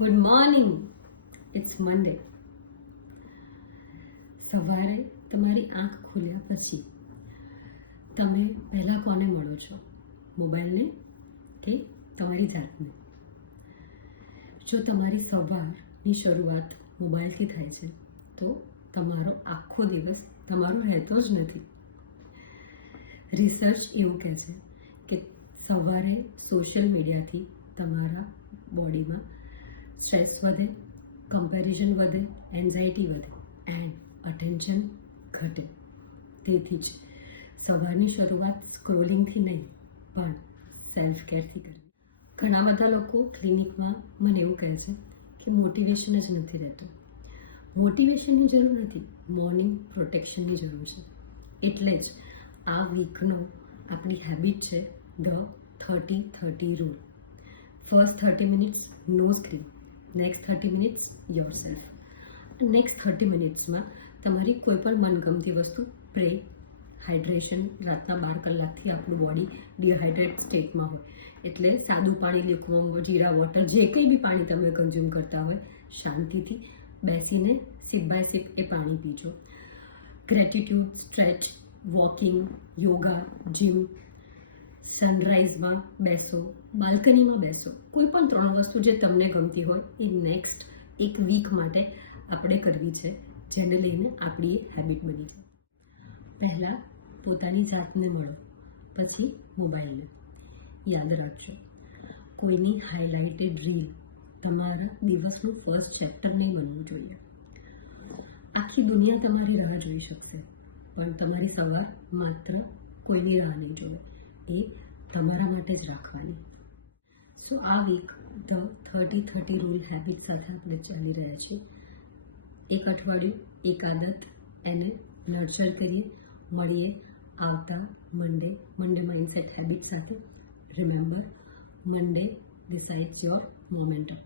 Good morning. It's મંડે. સવારે તમારી આંખ ખુલ્યા પછી તમે પહેલાં કોને મળો છો? મોબાઈલને કે તમારી જાતને? જો તમારી સવારની શરૂઆત મોબાઈલથી થાય છે તો તમારો આખો દિવસ તમારો રહેતો જ નથી. રિસર્ચ એવું કહે છે કે સવારે સોશિયલ મીડિયાથી તમારા બોડીમાં સ્ટ્રેસ વધે, કમ્પેરિઝન વધે, એન્ઝાયટી વધે એન્ડ અટેન્શન ઘટે. તેથી જ સવારની શરૂઆત સ્ક્રોલિંગથી નહીં પણ સેલ્ફ કેરથી કરવી. ઘણા બધા લોકો ક્લિનિકમાં મને એવું કહે છે કે મોટિવેશન જ નથી રહેતું. મોટિવેશનની જરૂર નથી, મોર્નિંગ પ્રોટેક્શનની જરૂર છે. એટલે જ આ વીકનો આપણી હેબિટ છે the 30-30 rule. First 30 minutes no screen, next 30 minutes yourself. Next 30 મિનિટ્સમાં તમારી કોઈ પણ મનગમતી વસ્તુ, પ્રે, હાઇડ્રેશન. રાતના 12 કલાકથી આપણું બોડી ડિહાઇડ્રેટ સ્ટેટમાં હોય એટલે સાદું પાણી, લ્યુકવોર્મ, જીરા વોટર, જે કંઈ બી પાણી તમે કન્ઝ્યુમ કરતા હોય, શાંતિથી બેસીને સિપ બાય સિપ એ પાણી પીજો. Gratitude, stretch, walking, yoga, gym, સનરાઈઝમાં બેસો, બાલ્કનીમાં બેસો. કોઈ પણ 3 વસ્તુ જે તમને ગમતી હોય એ નેક્સ્ટ એક વીક માટે આપણે કરવી છે, જેને લઈને આપણી એ હેબિટ બની છે. પહેલાં પોતાની જાતને મળો, પછી મોબાઈલને. યાદ રાખજો, કોઈની હાઇલાઇટેડ રીલ તમારા દિવસનું ફર્સ્ટ ચેપ્ટર નહીં બનવું જોઈએ. આખી દુનિયા તમારી રાહ જોઈ શકશે પણ તમારી સવાર માત્ર કોઈની રાહ નહીં જોવે, એ તમારા માટે જ રાખવાની. સો આ વીક ધ 30-30 રૂલ હેબિટ સાથે આપણે ચાલી રહ્યા છીએ. એક અઠવાડિયું, એક આદત, એને નર્ચર કરીએ. મળીએ આવતા મંડે માઇન્ડસેટ હેબિટ સાથે. Remember, Monday ડિસાઇડ્સ your momentum.